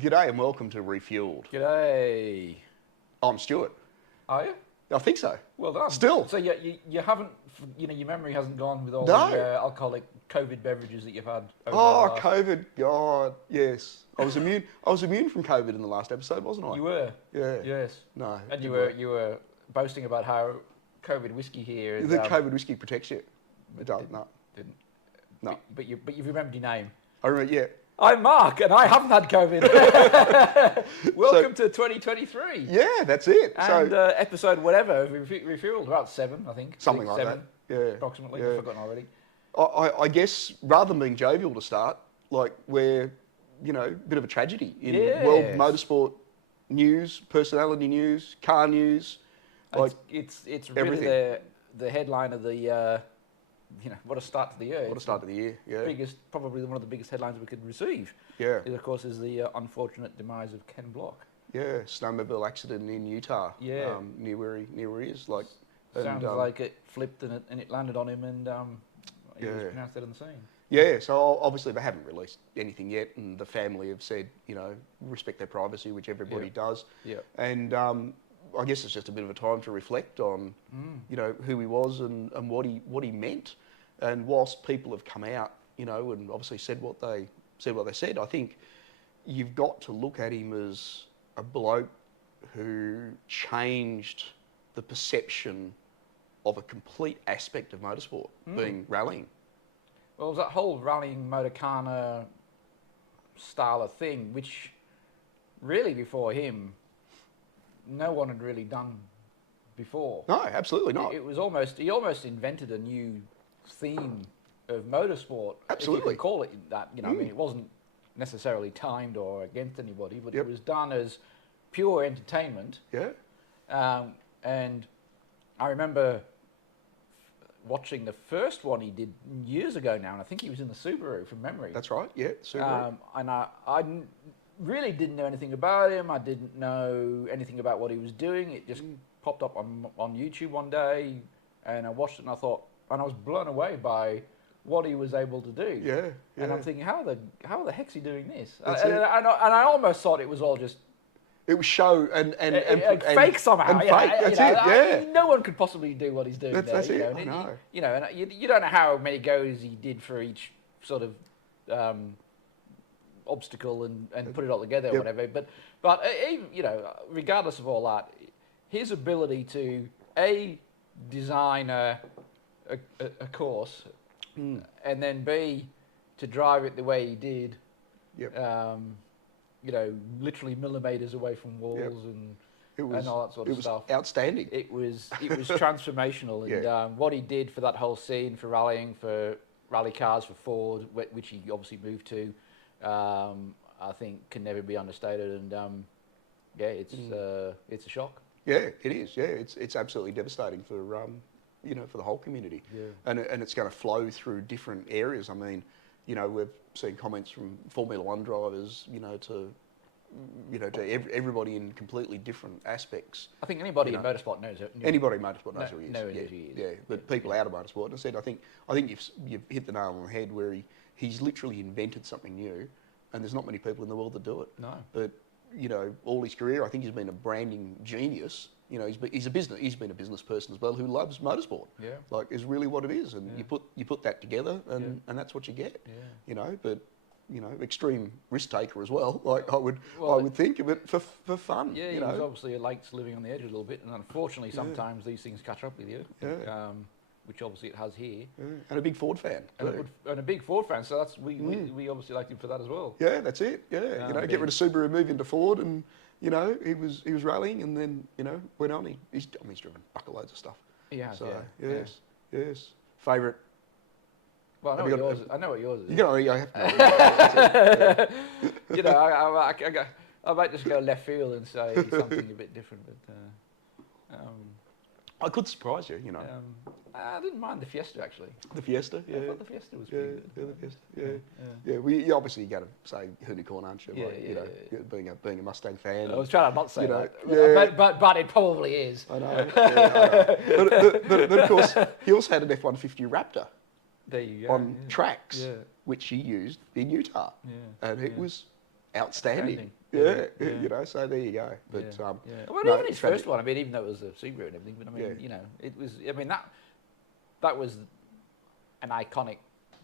G'day and welcome to Refueled. G'day. I'm Stuart. Are you? I think so. Well done. Still. So you haven't, your memory hasn't gone with all No. the alcoholic COVID beverages that you've had over Oh, the last... COVID. God, yes. I was immune. I was immune from COVID in the last episode, wasn't I? You were? Yeah. Yes. No. And you were boasting about how COVID whiskey here is... The COVID whiskey protects you. It does. No. Didn't. No. But you've remembered your name. I remember. Yeah. I'm Mark, and I haven't had COVID. Welcome to 2023. Yeah, that's it. And So episode whatever, refueled, about 7, I think. something 6, like 7, that. Yeah. approximately. Yeah. I've forgotten already. I guess rather than being jovial to start, like we're, a bit of a tragedy in world Yes. motorsport news, personality news, car news. Like It's really everything. the headline of the what a start to the year. What a It's start to the year. Yeah. probably one of the biggest headlines we could receive. Yeah. Is, of course, is the unfortunate demise of Ken Block. Yeah, snowmobile accident in Utah. Yeah. Near where he is. Like, Sounds like it flipped and it landed on him and he was Yeah. pronounced dead on the scene. Yeah, so obviously they haven't released anything yet, and the family have said, respect their privacy, which everybody does. Yeah. And I guess it's just a bit of a time to reflect on, who he was and what he meant. And whilst people have come out, and obviously said what they said, I think you've got to look at him as a bloke who changed the perception of a complete aspect of motorsport, being rallying. Well, it was that whole rallying Gymkhana style of thing, which really before him, no one had really done before. No, absolutely not. He almost invented a new theme of motorsport. Absolutely. If you could call it that. I mean, it wasn't necessarily timed or against anybody, but it was done as pure entertainment. Yeah. And I remember watching the first one he did years ago now, and I think he was in the Subaru from memory. That's right. Yeah. Subaru. And I really didn't know anything about him. I didn't know anything about what he was doing. It just popped up on YouTube one day, and I watched it, and I thought, and I was blown away by what he was able to do. Yeah. And I'm thinking, how the heck's he doing this? That's And it. I almost thought it was all just It was show and fake somehow. And fake. That's it. Yeah. No one could possibly do what he's doing. That's there, it. And I know. and you don't know how many goes he did for each sort of obstacle and put it all together or whatever. But even regardless of all that, his ability to design a course and then B to drive it the way he did. Yep. Literally millimeters away from walls and all that sort of stuff. It was outstanding. It was transformational, and what he did for that whole scene, for rallying, for rally cars, for Ford, which he obviously moved to, I think can never be understated. And it's a shock. Yeah, it is. Yeah, it's absolutely devastating for for the whole community. Yeah. And it's going to flow through different areas. I mean, we've seen comments from Formula One drivers, to everybody in completely different aspects. I think anybody in motorsport knows it. Anybody in motorsport knows who he is. Knows who he is. Yeah, but people out of motorsport. And I said, I think you've hit the nail on the head where he's literally invented something new, and there's not many people in the world that do it. No. But all his career, I think he's been a branding genius. He's been a business person as well who loves motorsport. Yeah. Like is really what it is, and you put that together, and that's what you get. Yeah. But extreme risk taker as well. Like I would think of it for fun. Yeah, he was obviously likes living on the edge a little bit, and unfortunately sometimes these things catch up with you. Yeah. Which obviously it has here. Yeah. And a big Ford fan. And a big Ford fan, so that's we obviously liked him for that as well. Yeah, that's it. Yeah, get rid of Subaru, move into Ford, and he was rallying, and then went on. He's driven bucket-loads of stuff. Yeah. So yes. Favourite. Well, I know what yours is. I have to. I might just go left field and say something a bit different, but. I could surprise you, I didn't mind the Fiesta actually. The Fiesta, yeah. I thought the Fiesta was pretty good. Yeah, the Fiesta, yeah. You obviously got to say unicorn, aren't you? Being a Mustang fan. I was trying to not say that, but it probably is. I know. I know. But of course, he also had an F-150 Raptor. There you go. On tracks, which he used in Utah, and it was outstanding. Yeah. You know, so there you go. But Well, no, even his tragic. first one. I mean, even though it was a Subaru and everything, but I mean, you know, it was. I mean, that was an iconic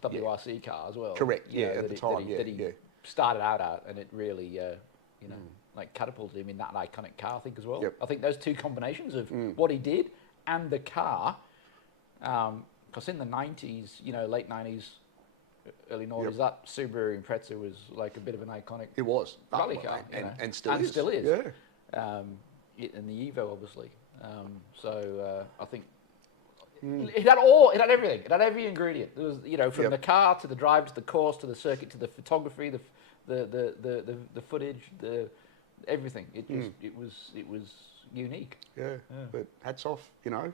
WRC car as well. Correct. You know, At the time. that he started out at, and it really, you know, like catapulted him in that iconic car. I think as well. Yep. I think those two combinations of what he did and the car, because in the '90s, you know, late '90s, early '90s, that Subaru Impreza was like a bit of an iconic. It was rally car, and still is. Still is. Yeah. And the Evo, obviously. So I think it had everything. It had every ingredient. It was, you know, from the car to the drive to the course to the circuit to the photography, the footage, everything. It just it was unique. Yeah. But hats off. You know,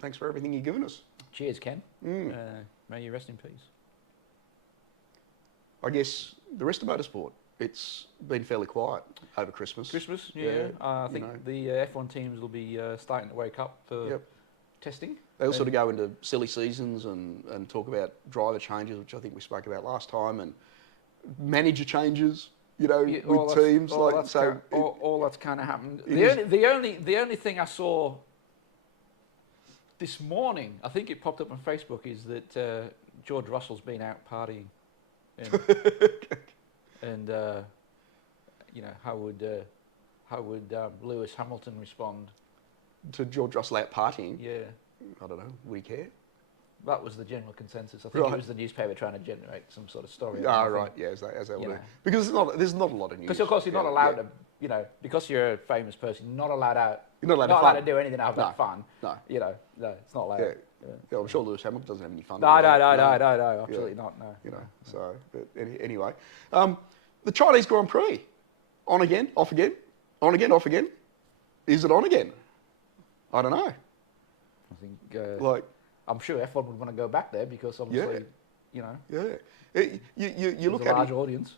thanks for everything you've given us. Cheers, Ken. May you rest in peace. I guess the rest of motorsport, it's been fairly quiet over Christmas. I think the F1 teams will be starting to wake up for testing. They all sort of go into silly seasons and talk about driver changes, which I think we spoke about last time, and manager changes, you know, with teams. All that's kind of happened. The only thing I saw this morning, I think it popped up on Facebook, is that George Russell's been out partying. And you know, how would Lewis Hamilton respond to George Russell out partying? Yeah, I don't know. We care. That was the general consensus. I think it was the newspaper trying to generate some sort of story. Right. Yeah, as that will do. Because there's not a lot of news. Because of course you're not allowed to, you know, because you're a famous person, you're not allowed out. You're not allowed to do anything out of that fun. No. You know, no, it's not allowed. Yeah, I'm sure Lewis Hamilton doesn't have any fun. No, absolutely not. No. You know, so but anyway, the Chinese Grand Prix, on again, off again, on again, off again. Is it on again? I don't know. I think I'm sure F1 would want to go back there because obviously, you know. Yeah. You look at a large it, audience.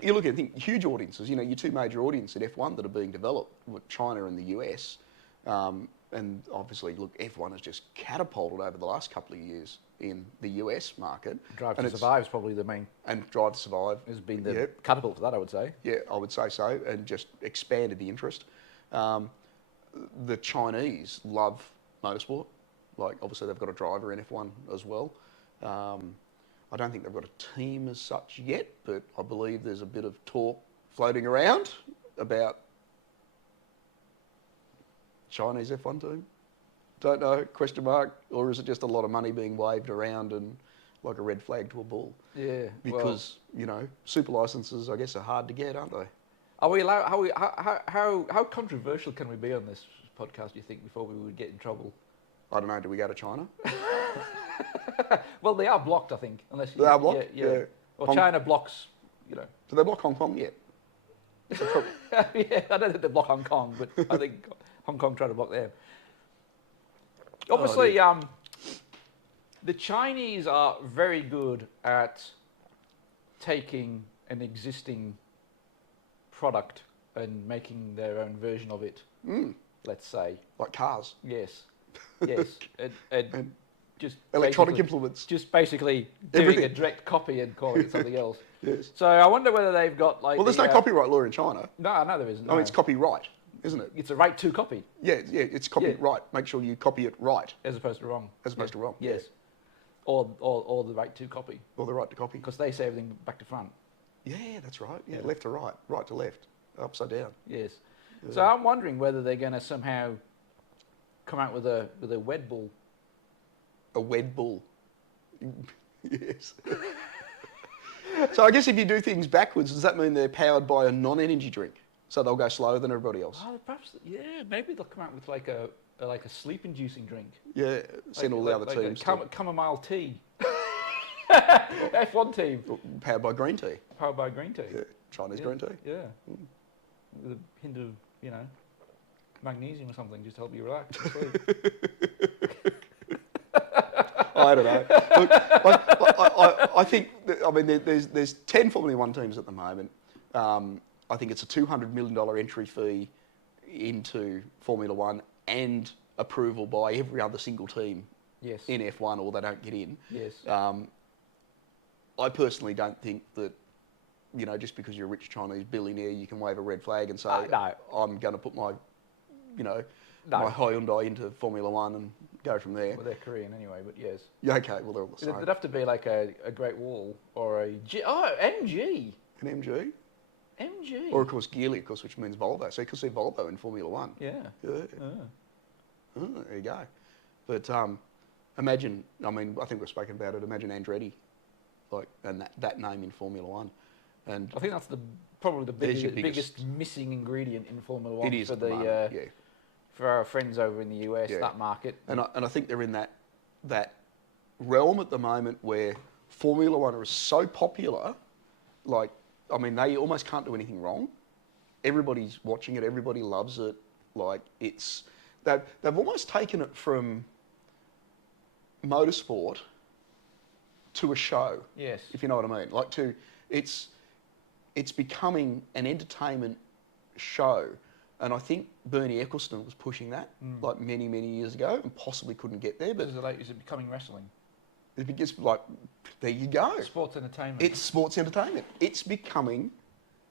You look at huge audiences. You know, your two major audiences in F1 that are being developed, with China and the US. And obviously, look, F1 has just catapulted over the last couple of years in the US market. Drive to Survive is probably the main. And Drive to Survive has been the catapult for that, I would say. Yeah, I would say so, and just expanded the interest. The Chinese love motorsport. Like, obviously, they've got a driver in F1 as well. I don't think they've got a team as such yet, but I believe there's a bit of talk floating around about Chinese F1 team. Don't know, question mark, or is it just a lot of money being waved around and like a red flag to a bull? Yeah. Because, you know, super licenses, I guess, are hard to get, aren't they? Are we allowed, how controversial can we be on this podcast, do you think, before we would get in trouble? I don't know, do we go to China? Well, they are blocked, I think, unless they are blocked. Yeah. Or China blocks, you know. Do they block Hong Kong yet? Yeah, I don't think they block Hong Kong, but I think Hong Kong tried to block them. Obviously, the Chinese are very good at taking an existing product and making their own version of it. Let's say, like cars. Yes, and just electronic implements. Just basically doing a direct copy and calling it something else. Yes. So I wonder whether they've got like. Well, there's no copyright law in China. No, there isn't. I mean, it's copyright, isn't it? It's a right to copy. Yeah, it's copyright. Make sure you copy it right. As opposed to wrong. As opposed to wrong. Yes. Or the right to copy. Or the right to copy. Because they say everything back to front. Yeah, that's right. Yeah, left to right, right to left, upside down. Yes. Yeah. So I'm wondering whether they're going to somehow come out with a wed bull. A wed bull. Yes. So I guess if you do things backwards, does that mean they're powered by a non-energy drink? So they'll go slower than everybody else? Oh, perhaps, maybe they'll come out with like a sleep-inducing drink. Yeah, send all the other teams. Chamomile tea. F1 team. Powered by green tea. Powered by green tea. Yeah, Chinese green tea. Yeah. With a hint of, magnesium or something, just to help you relax. I don't know. Look, I think, there's 10 Formula 1 teams at the moment. I think it's a $200 million entry fee into Formula 1 and approval by every other single team in F1 or they don't get in. Yes. I personally don't think that you know, just because you're a rich Chinese billionaire, you can wave a red flag and say, no. I'm going to put my, you know, No. my Hyundai into Formula One and go from there. Well, they're Korean anyway, but yes. Yeah, okay, well, they're all the same. There'd have to be like a Great Wall or a MG. An MG? MG. Or, of course, Geely, of course, which means Volvo. So you could see Volvo in Formula One. Yeah. Yeah. Oh, there you go. But imagine, I mean, I think we've spoken about it, imagine Andretti, like, and that name in Formula One. And I think that's probably the There's your biggest missing ingredient in Formula One it is for at the moment, yeah. for our friends over in the US, Yeah. that market. And I think they're in that realm at the moment where Formula One is so popular, like, I mean, they almost can't do anything wrong. Everybody's watching it. Everybody loves it. Like, they've almost taken it from motorsport to a show. Yes. If you know what I mean. Like, it's becoming an entertainment show. And I think Bernie Ecclestone was pushing that like many, many years ago and possibly couldn't get there. But Is it becoming wrestling? it gets like, there you go. Sports entertainment. It's sports entertainment. It's becoming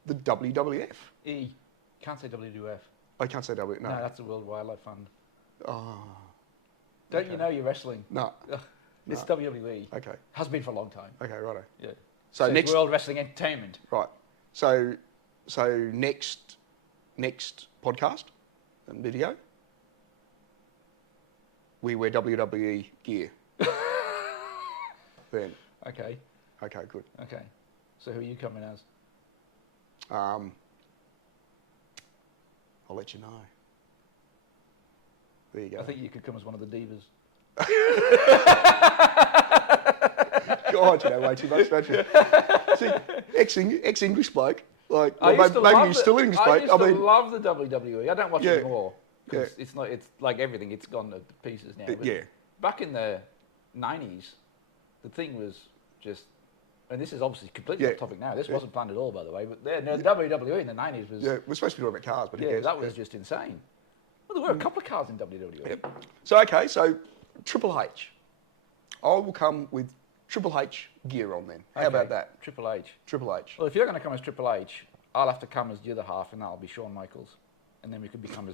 the WWF. Can't say WWF. I can't say W. No. No, that's the World Wildlife Fund. Oh. Don't okay. you know you're wrestling? No. It's No. WWE. Okay. Has been for a long time. Okay. Righto. Yeah. So it's next. World Wrestling Entertainment. Right. So next podcast and video, we wear WWE gear. Then. Okay. Okay. Good. Okay. So who are you coming as? I'll let you know. There you go. I think you could come as one of the divas. God, you know way too much, don't you? See, ex-English bloke, like, well, maybe he's still English bloke. I used to love the WWE. I don't watch it anymore because Yeah. it's like everything. It's gone to pieces now. But Yeah. back in the 90s, the thing was just, and this is obviously completely off topic now. This wasn't planned at all, by the way. But the WWE in the 90s was We're supposed to be talking about cars, but who cares? that was just insane. Well, there were a couple of cars in WWE. Yep. So Triple H. I will come with Triple H gear on then. How about that? Triple H. Triple H. Well, if you're going to come as Triple H, I'll have to come as the other half, and that'll be Shawn Michaels, and then we could become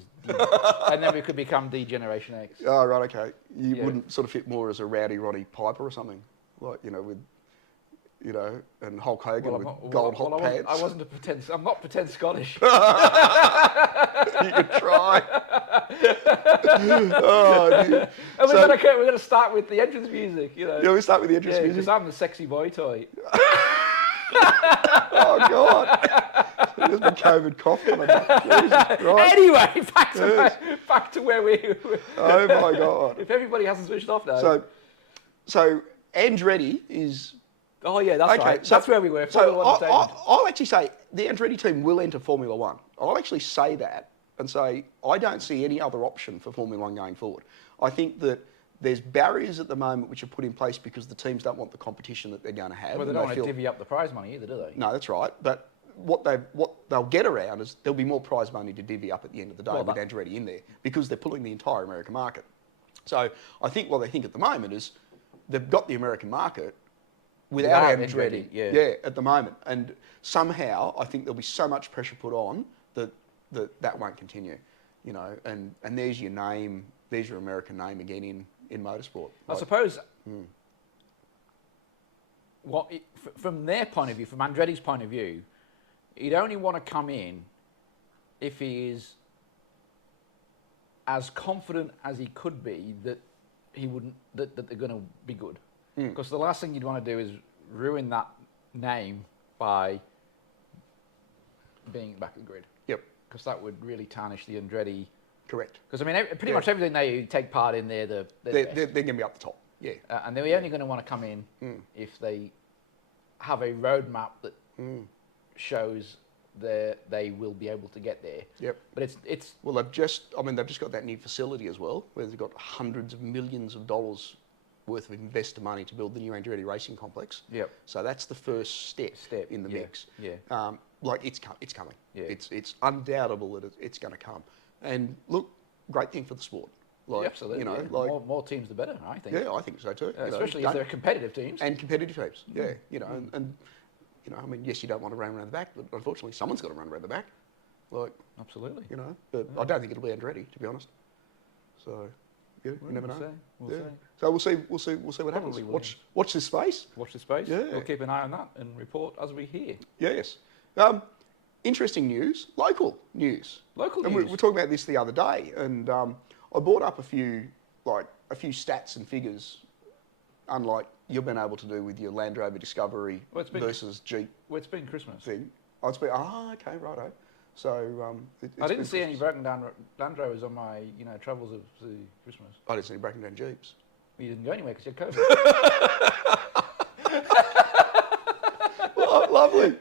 D Generation X. Oh, right, okay. You Yeah. wouldn't sort of fit more as a rowdy Roddy Piper or something, like, you know, with, you know, and Hulk Hogan with gold hot pants. I'm not pretend Scottish. You could try. Oh, dude. And we're going to start with the entrance music, you know. Yeah, we start with the entrance music. Because I'm the sexy boy toy. Oh, God. There's my COVID cough. Jesus Christ. Anyway, back to where we... Oh, my God. If everybody hasn't switched off now. So Andretti is... Oh, yeah, that's right. So that's where we were. So I'll actually say the Andretti team will enter Formula One. I'll actually say that and say I don't see any other option for Formula One going forward. I think that there's barriers at the moment which are put in place because the teams don't want the competition that they're going to have. Well, they don't want to divvy up the prize money either, do they? No, that's right. But what they'll get around is there'll be more prize money to divvy up at the end of the day with Andretti in there because they're pulling the entire American market. So I think what they think at the moment is they've got the American market without Andretti, at the moment. And somehow I think there'll be so much pressure put on that won't continue, you know. And there's your name, there's your American name again in motorsport. I suppose from their point of view, from Andretti's point of view, he'd only want to come in if he is as confident as he could be that that they're going to be good. Because the last thing you'd want to do is ruin that name by being back of the grid. Yep. Because that would really tarnish the Andretti. Correct. Because, I mean, pretty much everything they take part in, they're going to be up the top. Yeah. And they're only going to want to come in if they have a roadmap that shows they will be able to get there. Yep. But it's well, they've just got that new facility as well, where they've got hundreds of millions of dollars worth of investor money to build the new Andretti racing complex. Yep. So that's the first step in the mix. Yeah. Like it's coming. Yeah. It's undoubtable that it's going to come. And look, great thing for the sport. Like, absolutely. You know, like more teams the better, I think. Yeah, I think so too. Especially if they're competitive teams. And competitive teams. Yeah. You know, and you know, I mean, yes, you don't want to run around the back, but unfortunately, someone's got to run around the back. Like, absolutely. you know, but I don't think it'll be Andretti, to be honest. So, yeah, you never know. We'll see. So we'll see what happens. Watch this space. Watch this space. Yeah. We'll keep an eye on that and report as we hear. Yes. Interesting news, local news. Local and news. We were talking about this the other day, and I brought up a few stats and figures, unlike you've been able to do with your Land Rover Discovery versus Jeep. Well, it's been Christmas. Thing. Oh, it's been, okay, righto. So I didn't see any broken down Land Rovers on my travels of the Christmas. I didn't see any broken down Jeeps. You didn't go anywhere because you had COVID. Oh, lovely.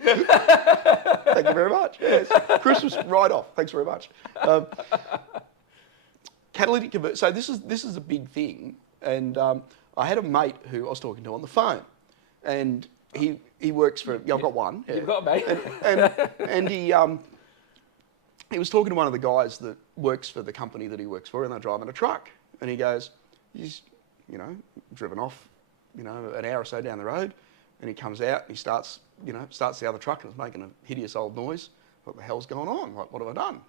Thank you very much. Yes. Christmas right off. Thanks very much. Catalytic converter. So this is a big thing, and I had a mate who I was talking to on the phone, and he works for. Yeah, I've got one. Yeah. You've got a mate. And he was talking to one of the guys that works for the company that he works for, and they're driving a truck, and he goes, he's driven off, an hour or so down the road, and he comes out and he starts the other truck and it's making a hideous old noise. What the hell's going on? Like, what have I done?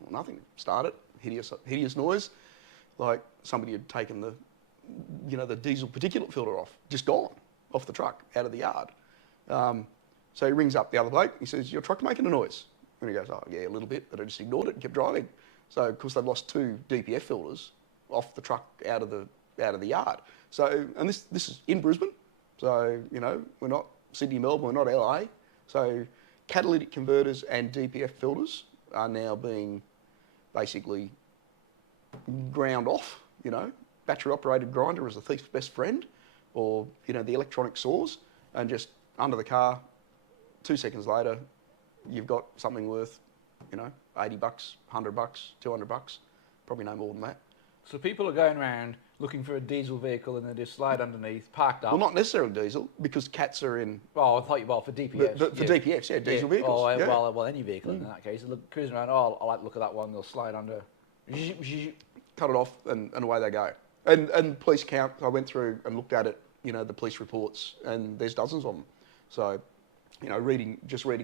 Well, nothing. Start it. Hideous noise. Like somebody had taken the diesel particulate filter off, just gone off the truck, out of the yard. So he rings up the other bloke. He says, "Your truck making a noise?" And he goes, "Oh yeah, a little bit," but I just ignored it and kept driving. So of course they've lost 2 DPF filters off the truck out of the yard. So, and this is in Brisbane. So we're not Sydney, Melbourne, we're not LA. So catalytic converters and DPF filters are now being basically ground off. Battery operated grinder is a thief's best friend, or the electronic saws, and just under the car, 2 seconds later, you've got something worth, $80, $100, $200, probably no more than that. So people are going around looking for a diesel vehicle and they just slide underneath, parked up. Well, not necessarily diesel, because cats are in. Oh, I thought for DPFs. For DPFs, yeah, diesel vehicles. Oh, yeah. Well, any vehicle in that case. They're cruising around. Oh, I like the look of that one. They'll slide under. Cut it off and away they go. And police count. I went through and looked at it. The police reports, and there's dozens of them. So, reading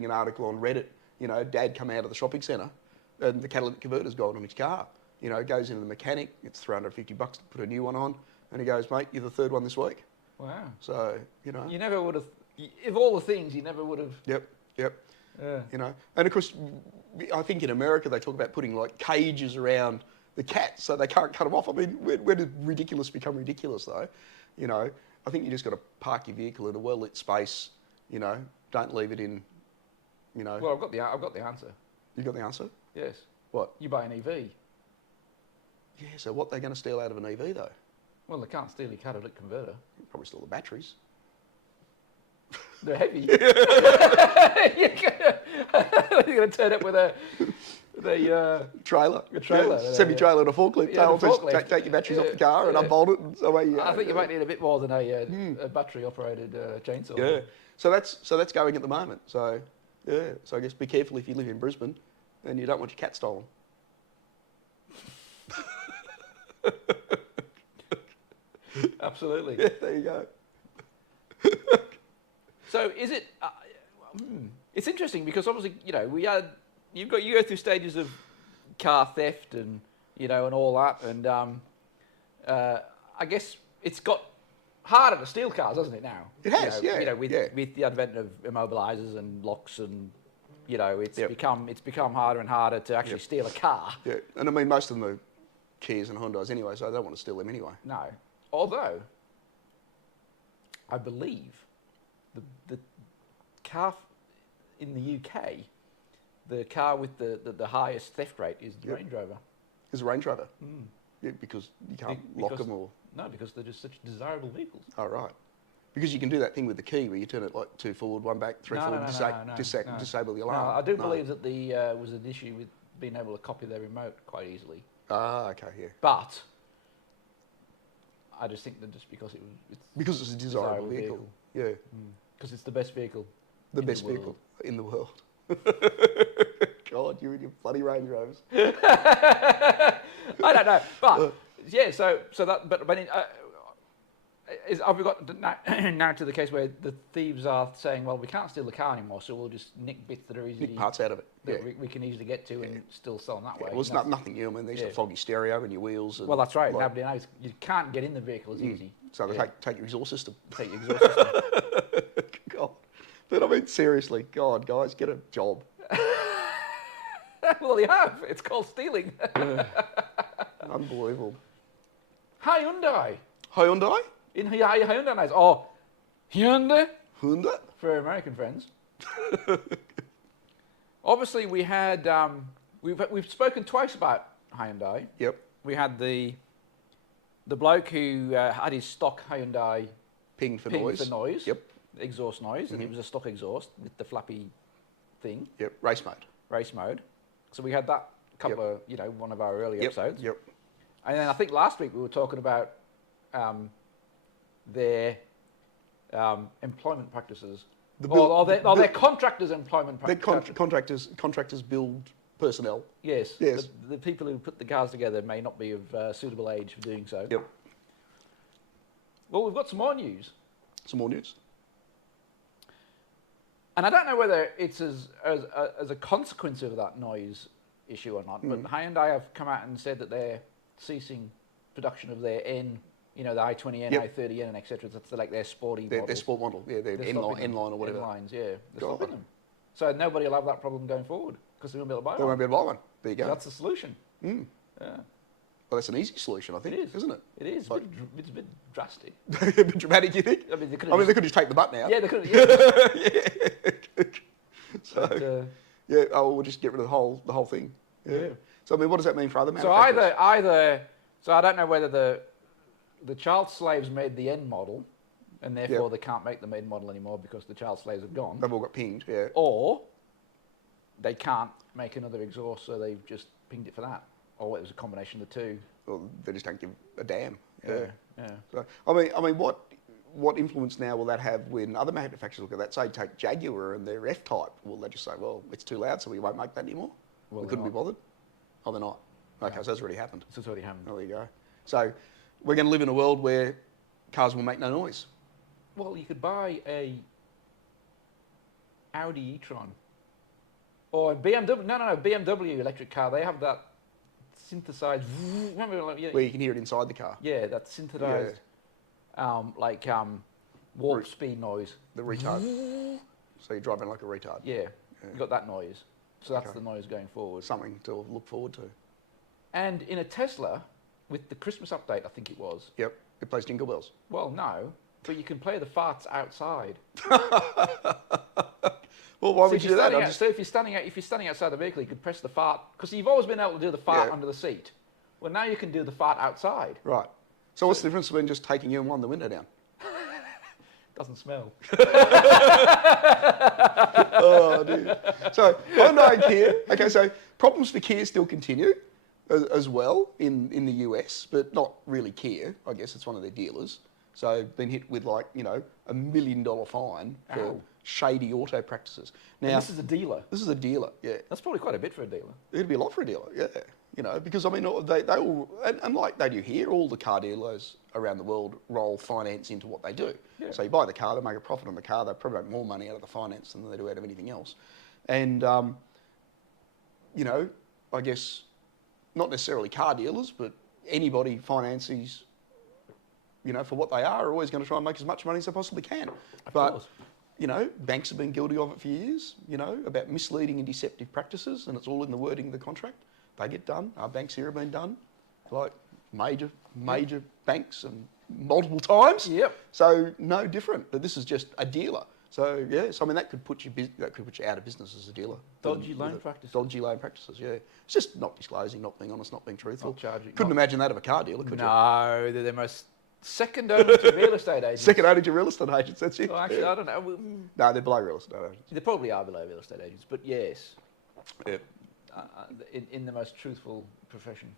an article on Reddit. Dad come out of the shopping centre, and the catalytic converter's gone on his car. Goes into the mechanic. It's $350 to put a new one on, and he goes, "Mate, you're the 3rd one this week." Wow. So you never would have. Of all the things, you never would have. Yep. Yeah. And of course, I think in America they talk about putting like cages around the cats so they can't cut them off. I mean, where did ridiculous become ridiculous though? I think you just got to park your vehicle in a well-lit space. Don't leave it in. Well, I've got the answer. You got the answer? Yes. What? You buy an EV. Yeah. So what they're going to steal out of an EV though? Well, they can't steal your catalytic converter. Probably steal the batteries. They're heavy. You're going to turn up with a trailer. A trailer. Yeah, semi-trailer and a forklift. Yeah, take your batteries off the car and unbolt it and away you go. I think you might need a bit more than a battery-operated chainsaw. Yeah. So that's going at the moment. So yeah. So I guess be careful if you live in Brisbane and you don't want your cat stolen. Absolutely. Yeah, there you go. So is it? It's interesting because obviously you go through stages of car theft and and all that, and I guess it's got harder to steal cars, hasn't it now? It has, with the advent of immobilisers and locks and it's become harder and harder to actually steal a car. Yeah, and I mean most of them are Kias and Hondas anyway, so I don't want to steal them anyway. No, although I believe the car in the UK, the car with the highest theft rate is the Range Rover. Is a Range Rover? Yeah, because you can't lock them or... No, because they're just such desirable vehicles. Oh, right. Because you can do that thing with the key where you turn it like 2 forward, 1 back, 3 forward, disable the alarm. No, I do believe that the was an issue with being able to copy their remote quite easily. Ah, okay, yeah. But I just think that just because because it's a desirable vehicle. Yeah. Because it's the best vehicle. The best vehicle in the world. God, you and your bloody Range Rovers. I don't know, but yeah. So that, but have we got now to the case where the thieves are saying, well, we can't steal the car anymore, so we'll just nick bits that are easy, Nick parts out of it. that we can easily get to and still sell them that way. Well, it's nothing new. I mean, these are foggy stereo and your wheels. And well, that's right. like, Nobody knows. You can't get in the vehicle as easy. So they take your exhaust system. Take your exhaust system. God. But I mean, seriously, God, guys, get a job. Well, they have. It's called stealing. Unbelievable. Hyundai. Hyundai? In Hyundai nights. Oh, Hyundai Hyundai? for American friends. Obviously, we had we've spoken twice about Hyundai. Yep. We had the bloke who had his stock Hyundai Pinged for pinged noise. for noise. Yep. Exhaust noise, and it was a stock exhaust with the flappy thing. Yep. Race mode. Race mode. So we had that couple of one of our early episodes. Yep. And then I think last week we were talking about their employment practices. Or their contractors' employment practices. Contractors build personnel. Yes. Yes. The people who put the cars together may not be of suitable age for doing so. Yep. Well, we've got some more news. Some more news. And I don't know whether it's as a consequence of that noise issue or not, but Hyundai have come out and said that they're ceasing production of their N, the i20N, i30N, and etc. That's like their sporty model. Their sport model. Yeah, their N-line or whatever. N-lines, yeah. They're stopping them. So nobody will have that problem going forward because they won't be able to buy one. They won't be able to buy one. There you go. So that's the solution. Yeah. Well, that's an easy solution, I think, isn't it? It is. Like, it's a bit drastic. a bit dramatic, you think? I mean, they could just take the button out. Yeah, they could. Yeah. Yeah. So, but, we'll just get rid of the whole thing. Yeah. So, I mean, what does that mean for other so manufacturers? So I don't know whether the child slaves made the N model, and therefore they can't make the main model anymore because the child slaves have gone. They've all got pinged, yeah. Or they can't make another exhaust, so they've just pinged it for that. Or it was a combination of the two. Well, they just don't give a damn. Yeah. So, I mean, what influence now will that have when other manufacturers look at that? Say, take Jaguar and their F-Type. Will they just say, well, it's too loud, so we won't make that anymore? Well, we couldn't be bothered? Oh, they're not. Okay, so that's already happened. So it's already happened. Oh, there you go. So we're going to live in a world where cars will make no noise. Well, you could buy a Audi e-tron or a BMW. No, BMW electric car. They have that synthesized. Remember, where you can hear it inside the car. Yeah, that synthesized, warp speed noise. The retard. So you're driving like a retard. Yeah, you got that noise. So that's the noise going forward. Something to look forward to. And in a Tesla, with the Christmas update, I think it was. Yep, it plays Jingle Bells. Well, no, but you can play the farts outside. Well, why would you do that? So if you're standing outside the vehicle, you could press the fart because you've always been able to do the fart under the seat. Well, now you can do the fart outside. Right. So what's the difference between just taking you and winding the window down? Doesn't smell. Oh, dude. So Hyundai and Kia. Okay, so problems for Kia still continue as well in the US, but not really Kia. I guess it's one of their dealers. So been hit with $1 million fine for shady auto practices. Now, and this is a dealer. This is a dealer, yeah. That's probably quite a bit for a dealer. It'd be a lot for a dealer, yeah. Because I mean, they all, and like they do here, all the car dealers around the world roll finance into what they do. Yeah. So you buy the car, they make a profit on the car, they probably make more money out of the finance than they do out of anything else. And, I guess not necessarily car dealers, but anybody finances, for what they are always going to try and make as much money as they possibly can. Of course. Banks have been guilty of it for years, about misleading and deceptive practices, and it's all in the wording of the contract. They get done. Our banks here have been done, like major banks and multiple times. Yep. So no different, but this is just a dealer. So that could put you out of business as a dealer. Dodgy loan practices. Dodgy loan practices, yeah. It's just not disclosing, not being honest, not being truthful. Not charging. Couldn't imagine that of a car dealer, could you? No, they're the most second only to real estate agents. Second only to real estate agents, that's it. Well, actually, I don't know. No, they're below real estate agents. They probably are below real estate agents, but yes. Yeah. In the most truthful profession.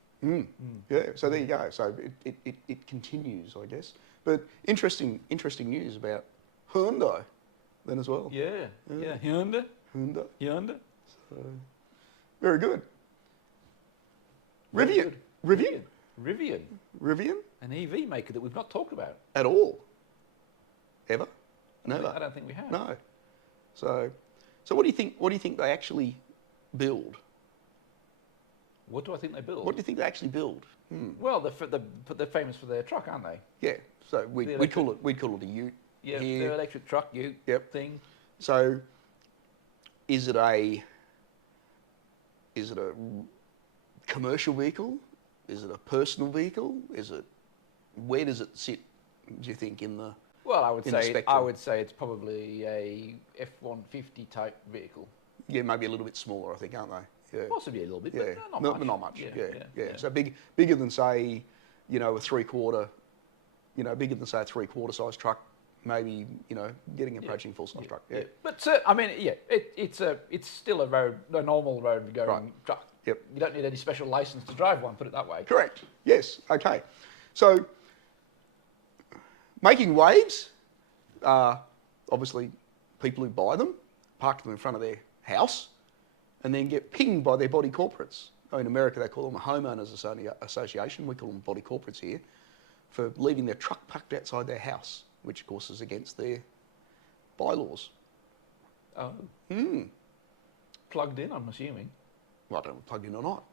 Yeah, so there you go. So it continues, I guess. But interesting news about Hyundai then as well. Yeah. Hyundai. So, very good. Rivian. Rivian. Rivian? An EV maker that we've not talked about. At all. ever? Never. I don't think we have. No. So what do you think? What do you think they actually build? What do I think they build? What do you think they actually build? Well, they're famous for their truck, aren't they? Yeah. So we'd call it a ute. Yeah, here. their electric truck ute thing. So is it a commercial vehicle? Is it a personal vehicle? Where does it sit, do you think, in the Well, I would spectrum? say it's probably a F-150 type vehicle. Yeah, maybe a little bit smaller, I think, aren't they? Yeah. Possibly a little bit, Yeah. but not much. Not much. Yeah. So bigger than, say, a three-quarter, bigger than, say, a three-quarter size truck, maybe, approaching full-size truck. Yeah. But it's still a normal road going truck. Yep. You don't need any special license to drive one, put it that way. Correct. Yes. Okay. So making waves are obviously people who buy them, park them in front of their house, and then get pinged by their body corporates. In America, they call them a homeowners association. We call them body corporates here, for leaving their truck parked outside their house, which of course is against their bylaws. Oh. Plugged in, I'm assuming. Well, I don't know if plugged in or not.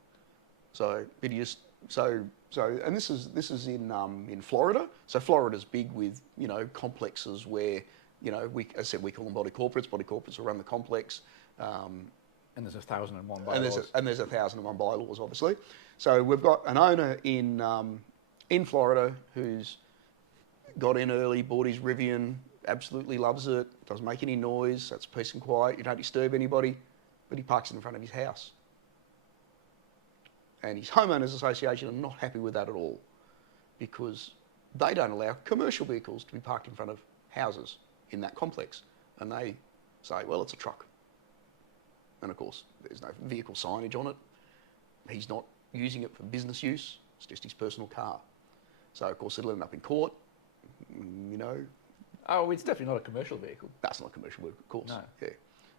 So, but you just and this is in Florida. So Florida's big with complexes where as I said, we call them body corporates. Body corporates will run the complex. And there's 1,001 bylaws. And there's 1,001 bylaws, obviously. So we've got an owner in Florida who's got in early, bought his Rivian, absolutely loves it, doesn't make any noise, so it's peace and quiet, you don't disturb anybody, but he parks it in front of his house. And his homeowners association are not happy with that at all, because they don't allow commercial vehicles to be parked in front of houses in that complex. And they say, well, it's a truck. And of course, there's no vehicle signage on it. He's not using it for business use. It's just his personal car. So of course, it'll end up in court. Oh, it's definitely not a commercial vehicle. That's not a commercial vehicle, of course. No. Yeah.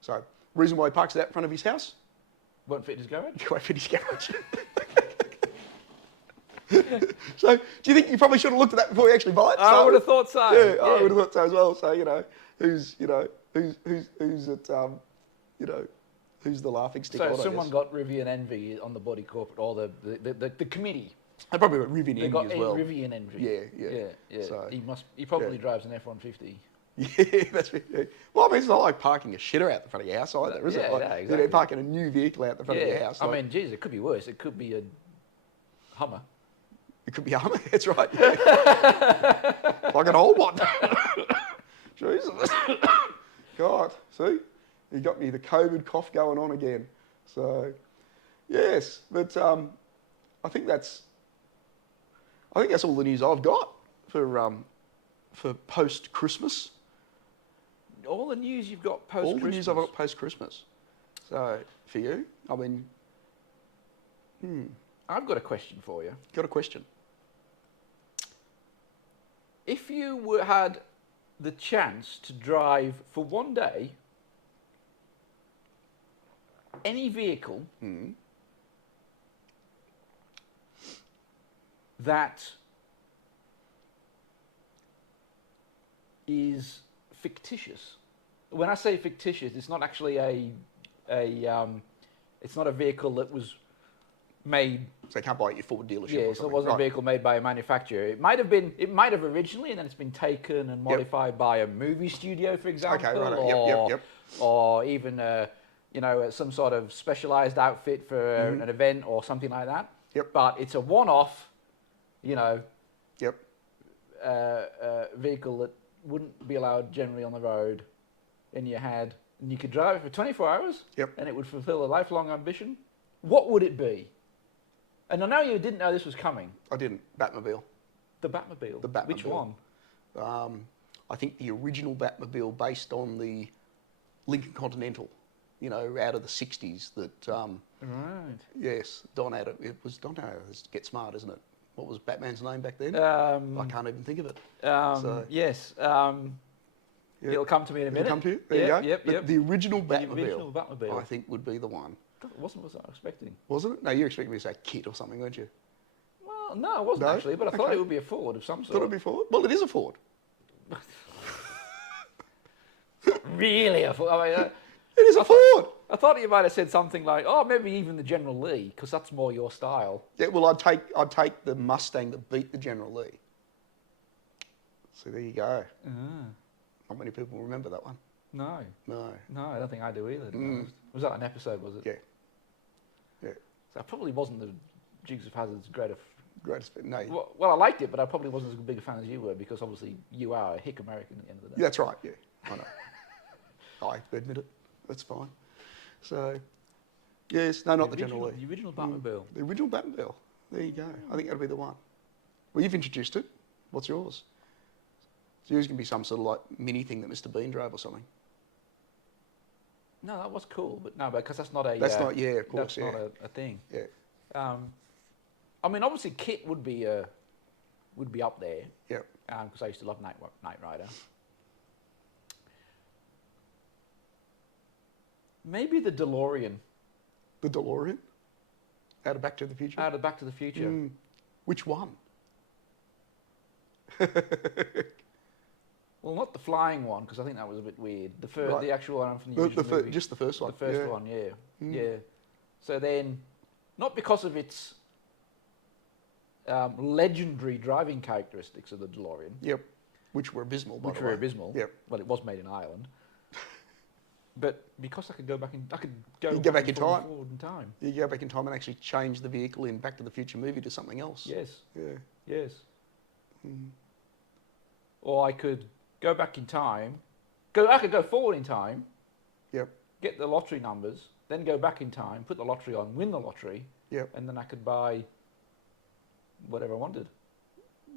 So reason why he parks it out in front of his house? Won't fit his garage? Won't fit his garage. So do you think you probably should have looked at that before you actually buy it? I would have thought so. Yeah, I would have thought so as well. So who's the laughing stick? So someone got Rivian envy on the body corporate or the committee. I probably got Rivian They envy got as well. Rivian envy. Yeah. So, he probably drives an F-150. Yeah, that's right. Yeah. Well, I mean, it's not like parking a shitter out the front of your house either, is it? Like, exactly. Parking a new vehicle out the front of your house. I mean, geez, it could be worse. It could be a Hummer. It could be a Hummer, that's right. Like an old one. Jesus. God, see? You got me the COVID cough going on again. So, yes, but I think that's all the news I've got for post-Christmas. All the news you've got post-Christmas? All the news I've got post-Christmas. So, for you, I mean... I've got a question for you. Got a question? If you had the chance to drive for one day any vehicle that is fictitious. When I say fictitious, it's not actually it's not a vehicle that was made. So you can't buy it at your Ford dealership. Yeah, so it wasn't a vehicle made by a manufacturer. It might have originally, and then it's been taken and modified by a movie studio, for example, or even some sort of specialized outfit for an event or something like that. Yep. But it's a one-off, Yep. vehicle that wouldn't be allowed generally on the road, and you could drive it for 24 hours. Yep. And it would fulfill a lifelong ambition. What would it be? And I know you didn't know this was coming. I didn't. Batmobile. The Batmobile. The Batmobile. Which one? I think the original Batmobile, based on the Lincoln Continental, out of the 60s. That. Right. Yes, Don had it. It was Don. Get Smart, isn't it? What was Batman's name back then? I can't even think of it. Yes. It'll come to me in a minute. It'll come to you. There you go. Yep. The original Batmobile. The original Batmobile. I think would be the one. It wasn't what I was expecting. Wasn't it? No, you were expecting me to say Kit or something, weren't you? Well, no, I wasn't actually, but I thought it would be a Ford of some sort. Thought it would be Ford? Well, it is a Ford. really? I mean, It is a Ford. I thought you might have said something like, "Oh, maybe even the General Lee," because that's more your style. Yeah, well, I'd take the Mustang that beat the General Lee. So there you go. Not many people remember that one. No, No. I don't think I do either. To be honest. Was that an episode? Was it? Yeah. Yeah. So I probably wasn't the Dukes of Hazzard's greatest. No. Well, I liked it, but I probably wasn't as big a fan as you were because obviously you are a hick American at the end of the day. That's right. Yeah, I know. I admit it. That's fine. So, yes, no, not the General Lee. The original Batmobile. The original Batmobile. There you go. I think that'll be the one. Well, you've introduced it. What's yours? So yours can be some sort of like mini thing that Mr. Bean drove or something. No, that was cool, but no, because that's not a. That's not. Yeah, of course. That's not a thing. Yeah. I mean, obviously, Kit would be up there. Yeah. Because I used to love Knight Rider. Maybe the DeLorean. The DeLorean? Out of Back to the Future? Out of Back to the Future. Which one? Well, not the flying one, because I think that was a bit weird. Right. The actual one from the original movie. Just the first one? The first one, yeah. Yeah. So then, not because of its legendary driving characteristics of the DeLorean. Yep. Which were abysmal, by the way. Which were abysmal. Yep. Well, it was made in Ireland. But because I could go back in, You go back in time. Forward in time. You go back in time and actually change the vehicle in Back to the Future movie to something else. Yes. Yeah. Yes. Or I could go back in time. I could go forward in time. Yep. Get the lottery numbers, then go back in time, put the lottery on, win the lottery. Yep. And then I could buy whatever I wanted.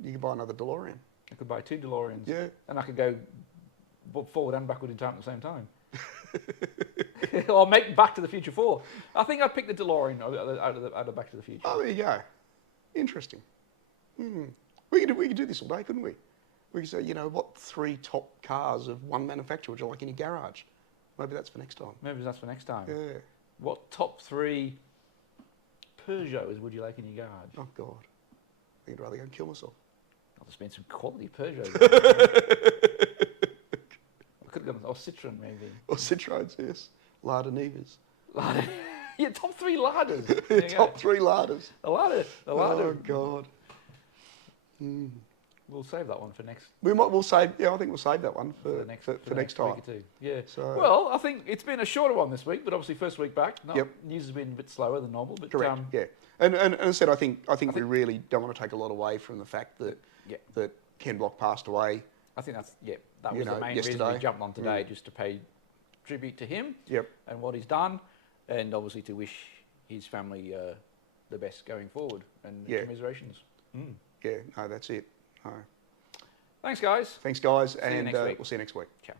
You could buy another DeLorean. I could buy 2 DeLoreans. Yeah. And I could go forward and backward in time at the same time. Or make Back to the Future 4. I think I'd pick the DeLorean out of Back to the Future. Oh, there you go. Interesting. We could do this all day, couldn't we? We could say, you know, what 3 top cars of one manufacturer would you like in your garage? Maybe that's for next time. Maybe that's for next time. Yeah. What top 3 Peugeots would you like in your garage? Oh, God. I think I'd rather go and kill myself. Oh, there's been some quality Peugeots. I could have gone, or Citroen maybe. Or Citroens, yes. Lada Nivas. Yeah, top 3 Ladas. Top 3 Ladas. A Lada. Oh, God. We'll save that one for next. We'll save. Yeah, I think we'll save that one for next time. week or 2. Yeah. So, well, I think it's been a shorter one this week, but obviously first week back. Yep. News has been a bit slower than normal, but correct. Yeah. And as I said, I think we really don't want to take a lot away from the fact that that Ken Block passed away. I think that was the main yesterday. reason we jumped on today, just to pay tribute to him. Yep. And what he's done, and obviously to wish his family the best going forward, and commiserations. Yeah. No, that's it. No. Thanks, guys. Thanks, guys, See you and next week. we'll see you next week. Ciao.